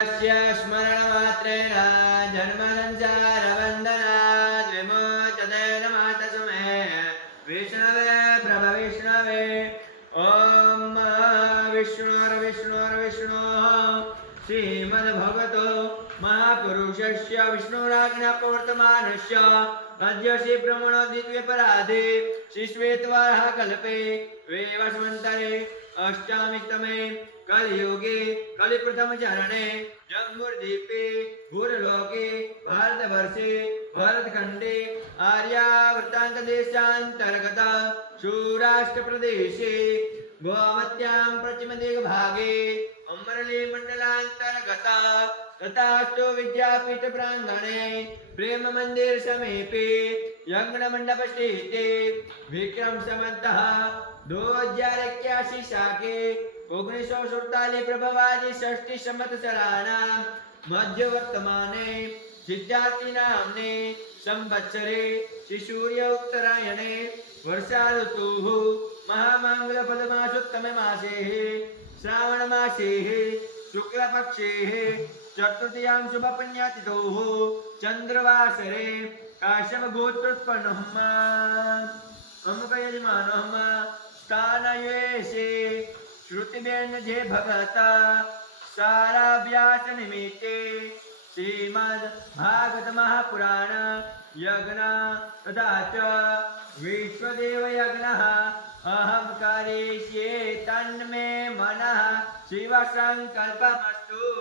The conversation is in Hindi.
स्मरणमात्रेण जन्मसंसारबन्धनात् विमोचते नमातस्मै विष्णवे। प्रभविष्णवे ॐ विष्णोर्विष्णोर्विष्णोः श्रीमद्भगवतो महापुरुषस्य विष्णुराज्ञाप्रवर्तमानस्य अद्य श्रीभ्रमणो द्वितीयपराधे श्रीश्वेतवारः कल्पे वेवस्मन्तरे अष्टामितमे कलियुगे कलिप्रथमचरणे जम्बुर्दीपे भूरलोके भारतवर्षे भारतखण्डे आर्यावृत्तान्तदेशान्तर्गत सौराष्ट्रप्रदेशे गोमत्यां पश्चिमदिग्भागे अमरलीमण्डलान्तर्गत तथास्तु विद्यापीठप्राङ्गणे प्रेममन्दिरसमीपे यज्ञमण्डपस्थिते विक्रम संवतः दो हज़ार इक्यासी शाके ओगनीस सौ सुड़तालीस प्रभवादि षष्टि संवत्सराणां मध्यवर्तमाने सिद्धार्थी नाम्ने संवत्सरे शिशूर्य उत्तरायणे वर्षा ऋतुः महामङ्गलपदमासोत्तमे मासे श्रावणमासे शुक्लपक्षे चतुर्थ्यां शुभपुण्यतिथोः चन्द्रवासरे, काश्यपगोत्रोत्पन्नः अमुकयजमानः स्थानयेशे श्रुतिबेन जे भगता भागवत महापुराण यज्ञ तथा च विश्वदेव यज्ञः अहं करिष्ये तन्मे मनः शिवसङ्कल्पमस्तु।